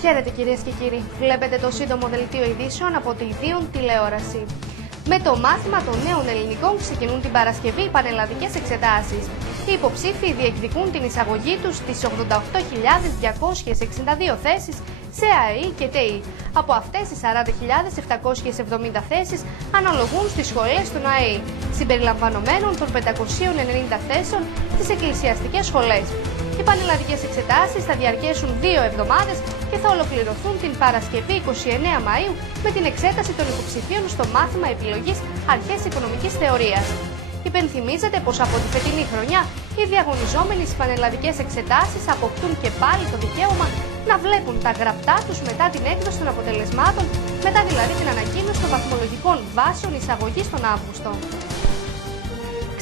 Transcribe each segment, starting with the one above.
Χαίρετε κυρίες και κύριοι, βλέπετε το σύντομο δελτίο ειδήσεων από τη Ιδίων τηλεόραση. Με το μάθημα των νέων ελληνικών ξεκινούν την Παρασκευή οι πανελλαδικές εξετάσεις. Οι υποψήφοι διεκδικούν την εισαγωγή τους στις 88.262 θέσεις σε ΑΕΗ και ΤΕΗ. Από αυτές οι 40.770 θέσεις αναλογούν στις σχολές των ΑΕΗ, συμπεριλαμβανομένων των 590 θέσεων στις εκκλησιαστικές σχολές. Οι πανελλαδικές εξετάσεις θα διαρκέσουν 2 εβδομάδες και θα ολοκληρωθούν την Παρασκευή 29 Μαΐου με την εξέταση των υποψηφίων στο μάθημα επιλογής Αρχές Οικονομικής Θεωρίας. Υπενθυμίζεται πως από τη φετινή χρονιά οι διαγωνιζόμενοι στις πανελλαδικές εξετάσεις αποκτούν και πάλι το δικαίωμα να βλέπουν τα γραπτά τους μετά την έκδοση των αποτελεσμάτων, μετά δηλαδή την ανακοίνωση των βαθμολογικών βάσεων εισαγωγής τον Αύγουστο.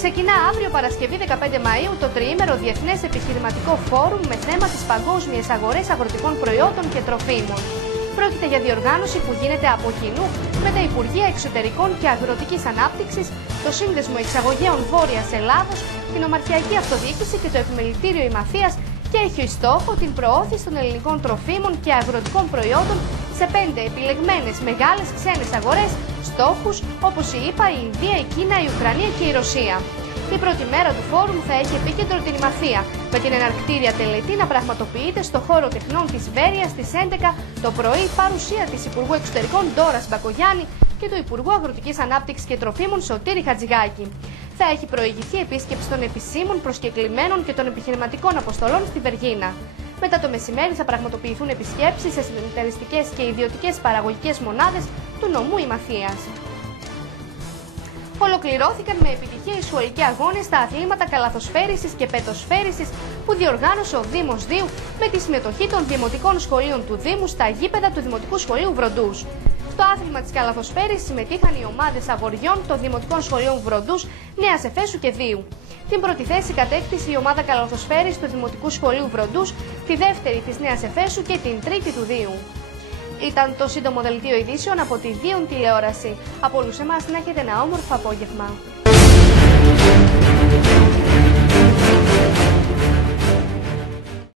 Ξεκινά αύριο Παρασκευή 15 Μαΐου το τριήμερο Διεθνές Επιχειρηματικό Φόρουμ με θέμα τις παγκόσμιες αγορές αγροτικών προϊόντων και τροφίμων. Πρόκειται για διοργάνωση που γίνεται από κοινού με τα Υπουργεία Εξωτερικών και Αγροτικής Ανάπτυξης, το Σύνδεσμο Εξαγωγέων Βόρειας Ελλάδος, την Ομαρχιακή Αυτοδιοίκηση και το Επιμελητήριο Ημαθίας και έχει στόχο την προώθηση των ελληνικών τροφίμων και αγροτικών προϊόντων σε 5 επιλεγμένες μεγάλες ξένες αγορές, στόχους όπως η ΗΠΑ, η Ινδία, η Κίνα, η Ουκρανία και η Ρωσία. Η πρώτη μέρα του φόρουμ θα έχει επίκεντρο την Ημαθία, με την εναρκτήρια τελετή να πραγματοποιείται στο χώρο τεχνών της Βέρειας στις 11 το πρωί, παρουσία της Υπουργού Εξωτερικών Ντόρας Μπακογιάννη και του Υπουργού Αγροτικής Ανάπτυξης και Τροφίμων Σωτήρη Χατζηγάκη. Θα έχει προηγηθεί επίσκεψη των επισήμων προσκεκλημένων και των επιχειρηματικών αποστολών στη Βεργίνα. Μετά το μεσημέρι θα πραγματοποιηθούν επισκέψεις σε συνεταιριστικές και ιδιωτικές παραγωγικές μονάδες του νομού Ημαθίας. Ολοκληρώθηκαν με επιτυχία οι σχολικοί αγώνες στα αθλήματα καλαθοσφαίρισης και πετοσφαίρισης που διοργάνωσε ο Δήμος Δίου με τη συμμετοχή των δημοτικών σχολείων του Δήμου στα γήπεδα του Δημοτικού Σχολείου Βροντούς. Στο άθλημα της καλαθοσφαίρισης συμμετείχαν οι ομάδες αγοριών των Δημοτικών Σχολείων Βροντούς, Νέας Εφέσου και Δίου. Την πρώτη θέση κατέκτησε η ομάδα καλαθοσφαίρισης του Δημοτικού Σχολείου Βροντούς, τη δεύτερη της Νέας Εφέσου και την τρίτη του Δίου. Ήταν το σύντομο δελτίο ειδήσεων από τη Ιδίων τηλεόραση. Από όλους εμάς να έχετε ένα όμορφο απόγευμα.